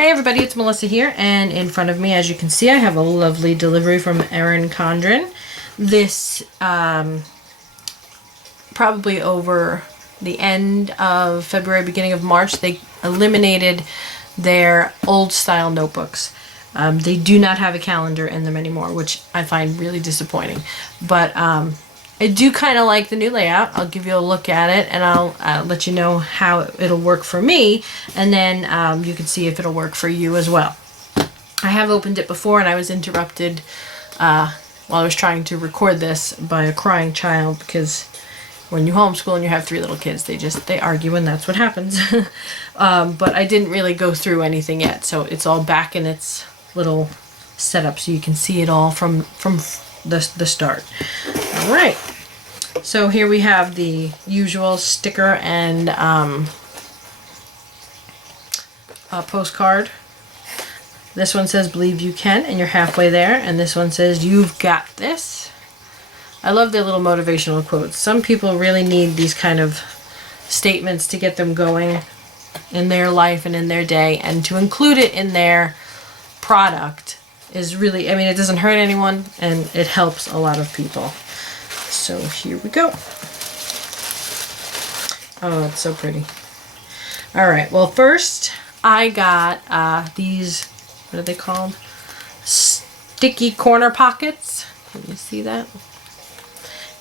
Hey everybody, it's Melissa here, and in front of me, as you can see, I have a lovely delivery from Erin Condren. This, probably over the end of February, beginning of March, they eliminated their old style notebooks. They do not have a calendar in them anymore, which I find really disappointing. But I do kind of like the new layout. I'll give you a look at it, and I'll let you know how it'll work for me, and then you can see if it'll work for you as well. I have opened it before, and I was interrupted while I was trying to record this by a crying child, because when you homeschool and you have 3 little kids, they argue, and that's what happens. But I didn't really go through anything yet, so it's all back in its little setup, so you can see it all from the start. All right, so here we have the usual sticker and postcard. This one says "Believe you can," and you're halfway there, and this one says "You've got this." I love their little motivational quotes. Some people really need these kind of statements to get them going in their life and in their day, and to include it in their product is really, I mean, it doesn't hurt anyone, and it helps a lot of people. So here we go. Oh, it's so pretty. All right, well, first I got these, what are they called? Sticky corner pockets. Can you see that?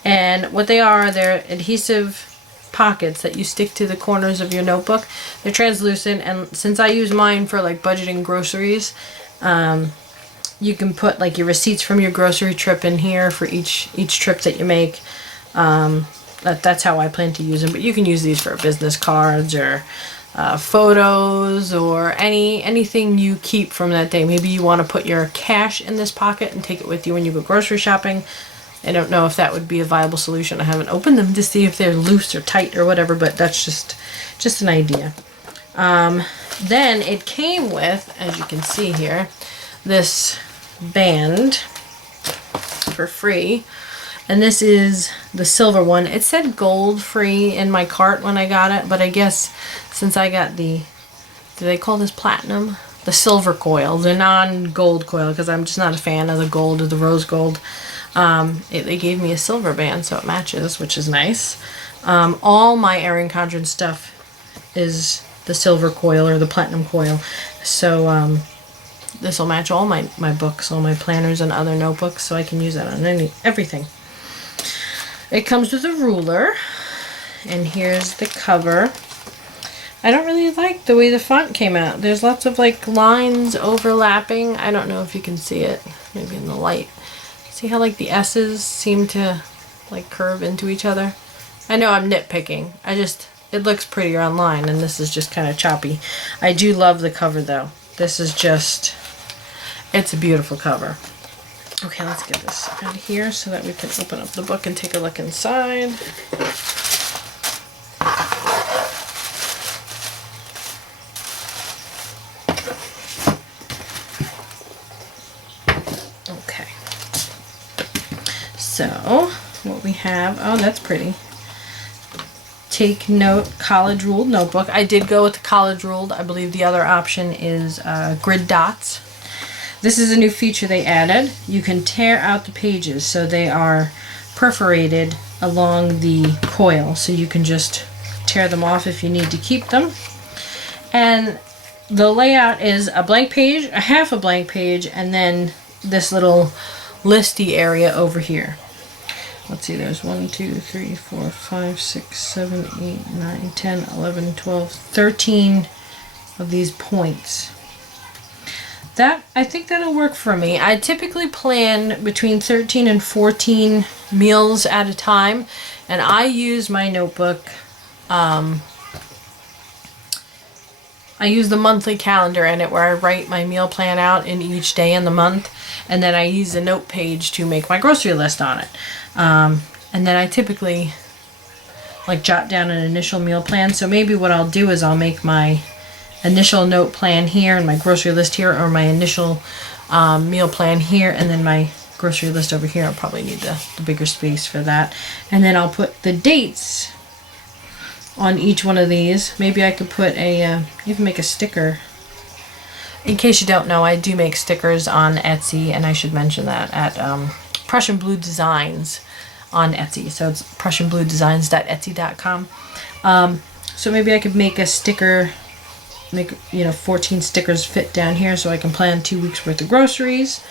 And what they are, they're adhesive pockets that you stick to the corners of your notebook. They're translucent, and since I use mine for like budgeting groceries, you can put like your receipts from your grocery trip in here for each trip that you make. That's how I plan to use them, but you can use these for business cards or photos or anything you keep from that day. Maybe you want to put your cash in this pocket and take it with you when you go grocery shopping. I don't know if that would be a viable solution. I haven't opened them to see if they're loose or tight or whatever, but that's just an idea. Then it came with, as you can see here, this band for free, and this is the silver one. It said gold free in my cart when I got it, but I guess since I got the, do they call this platinum? The silver coil, the non-gold coil, because I'm just not a fan of the gold or the rose gold. They gave me a silver band, so it matches, which is nice. All my Erin Condren stuff is the silver coil or the platinum coil, so this will match all my books, all my planners and other notebooks, so I can use that on everything. It comes with a ruler, and here's the cover. I don't really like the way the font came out. There's lots of like lines overlapping. I don't know if you can see it, maybe in the light. See how like the S's seem to like curve into each other? I know I'm nitpicking. It looks prettier online, and this is just kind of choppy. I do love the cover though. This is just, it's a beautiful cover. Okay, let's get this out of here so that we can open up the book and take a look inside. Okay. So, what we have, oh, that's pretty. Take Note College Ruled Notebook. I did go with the College Ruled. I believe the other option is grid dots. This is a new feature they added. You can tear out the pages, so they are perforated along the coil, so you can just tear them off if you need to keep them. And the layout is a blank page, a half a blank page, and then this little listy area over here. Let's see, there's 1, 2, 3, 4, 5, 6, 7, 8, 9, 10, 11, 12, 13 of these points. I think that'll work for me. I typically plan between 13 and 14 meals at a time, and I use my notebook. I use the monthly calendar in it, where I write my meal plan out in each day in the month, and then I use the note page to make my grocery list on it. And then I typically like jot down an initial meal plan. So maybe what I'll do is I'll make my initial note plan here and my grocery list here, or my initial meal plan here, and then my grocery list over here. I'll probably need the bigger space for that. And then I'll put the dates on each one of these. Maybe I could put a, even make a sticker In case you don't know, I do make stickers on Etsy, and I should mention that at Prussian Blue Designs on Etsy. So it's prussianbluedesigns.etsy.com. So maybe I could make a sticker, make 14 stickers fit down here so I can plan 2 weeks worth of groceries.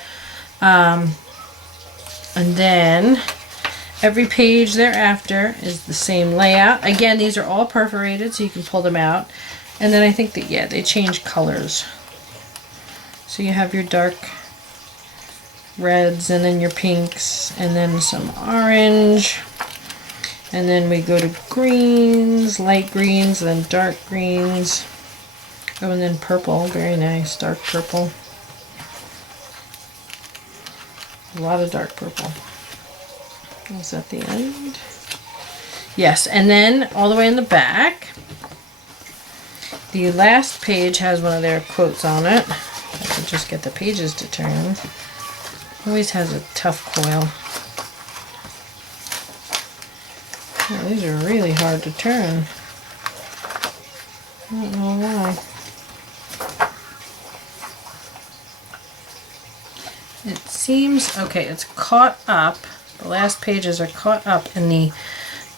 And then every page thereafter is the same layout. Again, these are all perforated so you can pull them out. And then I think that, yeah, they change colors. So you have your dark reds and then your pinks and then some orange. And then we go to greens, light greens, then dark greens. Oh, and then purple, very nice, dark purple. A lot of dark purple. Is that the end? Yes, and then all the way in the back, the last page has one of their quotes on it. I could just get the pages to turn. Always has a tough coil. Oh, these are really hard to turn. I don't know why. It seems, okay, it's caught up. The last pages are caught up in the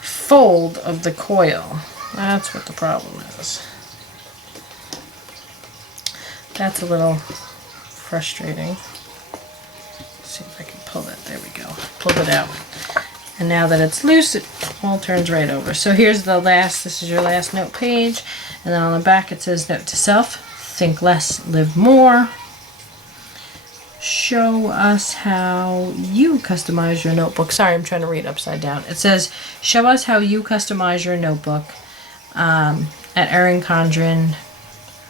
fold of the coil. That's what the problem is. That's a little frustrating. Let's see if I can pull it. There we go. Pulled it out. And now that it's loose, it all turns right over. So here's the last, this is your last note page. And then on the back it says, note to self, think less, live more. Show us how you customize your notebook. Sorry, I'm trying to read upside down. It says, show us how you customize your notebook at Erin Condren,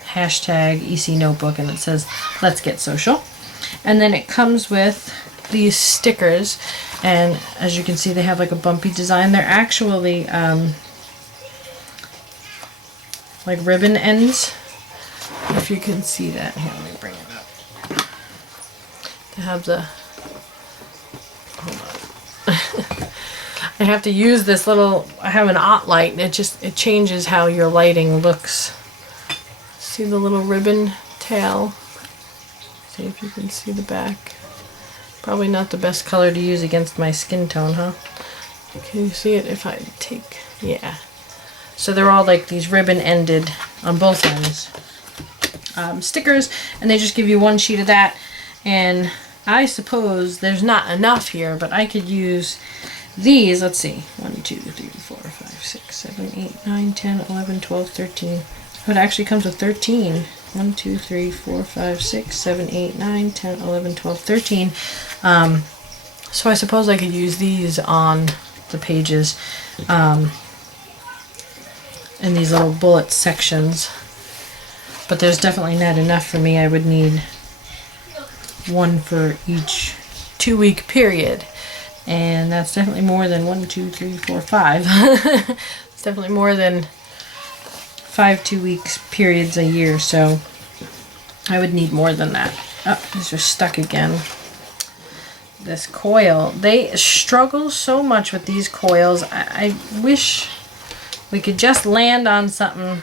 hashtag EC Notebook, and it says, let's get social. And then it comes with these stickers, and as you can see, they have like a bumpy design. They're actually like ribbon ends, if you can see that. Here, let me bring it up. They have the, hold on. I have to use this little, I have an OttLite, and it changes how your lighting looks. See the little ribbon tail? See if you can see the back. Probably not the best color to use against my skin tone, huh? Can you see it if I take, yeah. So they're all like these ribbon ended on both ends stickers, and they just give you one sheet of that. And I suppose there's not enough here, but I could use these. Let's see, 1, 2, 3, 4, 5, 6, 7, 8, 9, 10, 11, 12, 13. Oh, it actually comes with 13. 1, 2, 3, 4, 5, 6, 7, 8, 9, 10, 11, 12, 13. So I suppose I could use these on the pages in these little bullet sections. But there's definitely not enough for me. I would need one for each 2-week period. And that's definitely more than 1, 2, 3, 4, 5. It's definitely more than 5 2-week periods a year, so I would need more than that. Oh, these are stuck again. This coil, they struggle so much with these coils. I wish we could just land on something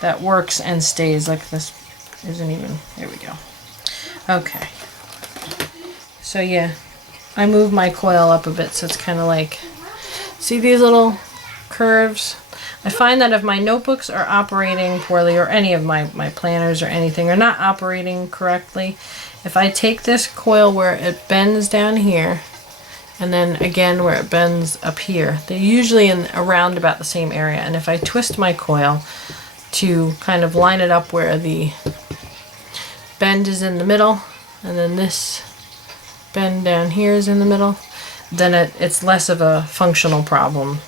that works and stays. Like this isn't even, there we go. Okay, so yeah, I moved my coil up a bit so it's kind of like, see these little curves? I find that if my notebooks are operating poorly, or any of my planners or anything are not operating correctly, if I take this coil where it bends down here, and then again where it bends up here, they're usually in around about the same area. And if I twist my coil to kind of line it up where the bend is in the middle, and then this bend down here is in the middle, then it's less of a functional problem.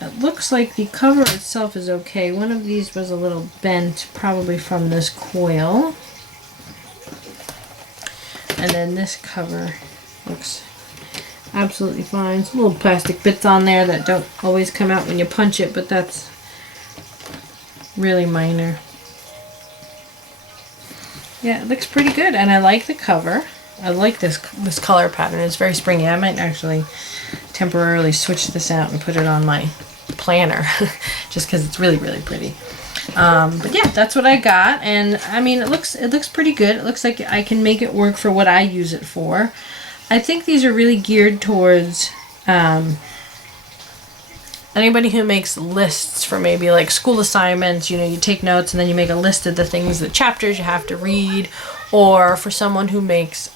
It looks like the cover itself is okay. One of these was a little bent, probably from this coil. And then this cover looks absolutely fine. Some little plastic bits on there that don't always come out when you punch it, but that's really minor. Yeah, it looks pretty good, and I like the cover. I like this color pattern. It's very springy. I might actually temporarily switch this out and put it on my planner just because it's really, really pretty. But yeah, that's what I got, and I mean, it looks pretty good. It looks like I can make it work for what I use it for. I think these are really geared towards anybody who makes lists for maybe like school assignments. You know, you take notes and then you make a list of the things, the chapters you have to read, or for someone who makes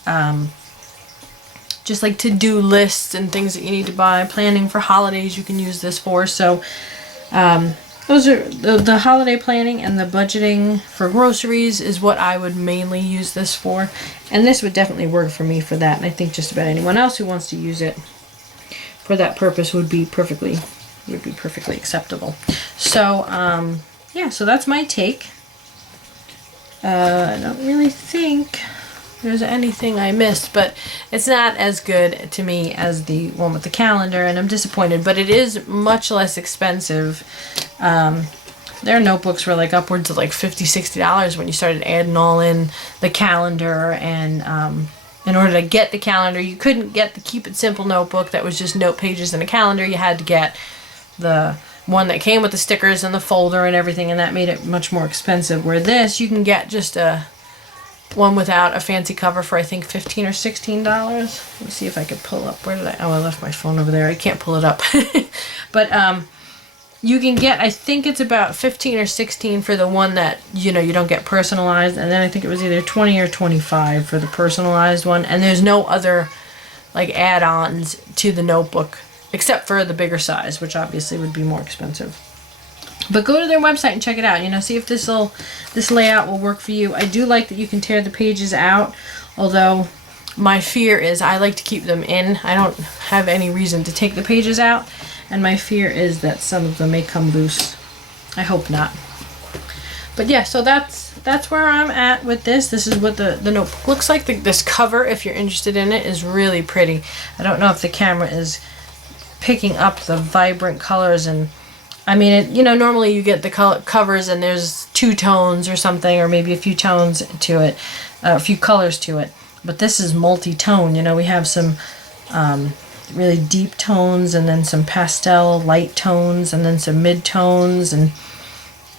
just like to-do lists and things that you need to buy, planning for holidays, you can use this for. So those are the holiday planning, and the budgeting for groceries is what I would mainly use this for. And this would definitely work for me for that. And I think just about anyone else who wants to use it for that purpose would be perfectly acceptable. So yeah, so that's my take. I don't really think there's anything I missed, but it's not as good to me as the one with the calendar, and I'm disappointed, but it is much less expensive. Their notebooks were like upwards of like $50, $60 when you started adding all in the calendar, and in order to get the calendar, you couldn't get the Keep It Simple notebook that was just note pages and a calendar. You had to get the one that came with the stickers and the folder and everything, and that made it much more expensive. Where this, you can get just a one without a fancy cover for I think $15 or $16. Let me see if I could pull up. Where did I? Oh, I left my phone over there. I can't pull it up. But you can get, I think it's about $15 or $16 for the one that, you know, you don't get personalized, and then I think it was either $20 or $25 for the personalized one. And there's no other like add-ons to the notebook except for the bigger size, which obviously would be more expensive. But go to their website and check it out. You know, see if this layout will work for you. I do like that you can tear the pages out, although my fear is I like to keep them in. I don't have any reason to take the pages out, and my fear is that some of them may come loose. I hope not. But yeah, so that's where I'm at with this. This is what the notebook looks like. This cover, if you're interested in it, is really pretty. I don't know if the camera is picking up the vibrant colors, and I mean, you know, normally you get the covers and there's two tones or something, or maybe a few tones to it, a few colors to it. But this is multi-tone. You know, we have some really deep tones, and then some pastel light tones, and then some mid-tones, and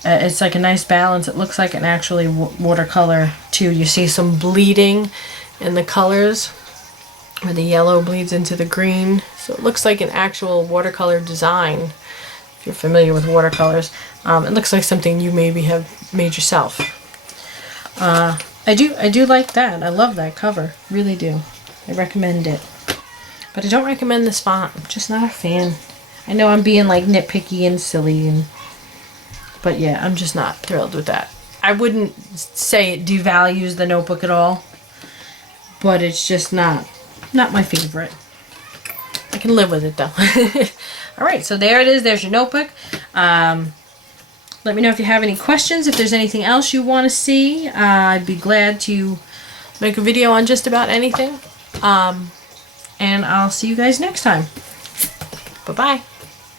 it's like a nice balance. It looks like an actually watercolor too. You see some bleeding in the colors, where the yellow bleeds into the green. So it looks like an actual watercolor design. If you're familiar with watercolors, it looks like something you maybe have made yourself. I do like that. I love that cover, really do. I recommend it, but I don't recommend this font. I'm just not a fan. I know I'm being like nitpicky and silly, but yeah, I'm just not thrilled with that. I wouldn't say it devalues the notebook at all, but it's just not my favorite. I can live with it though. Alright, so there it is. There's your notebook. Let me know if you have any questions. If there's anything else you want to see, I'd be glad to make a video on just about anything. And I'll see you guys next time. Bye-bye.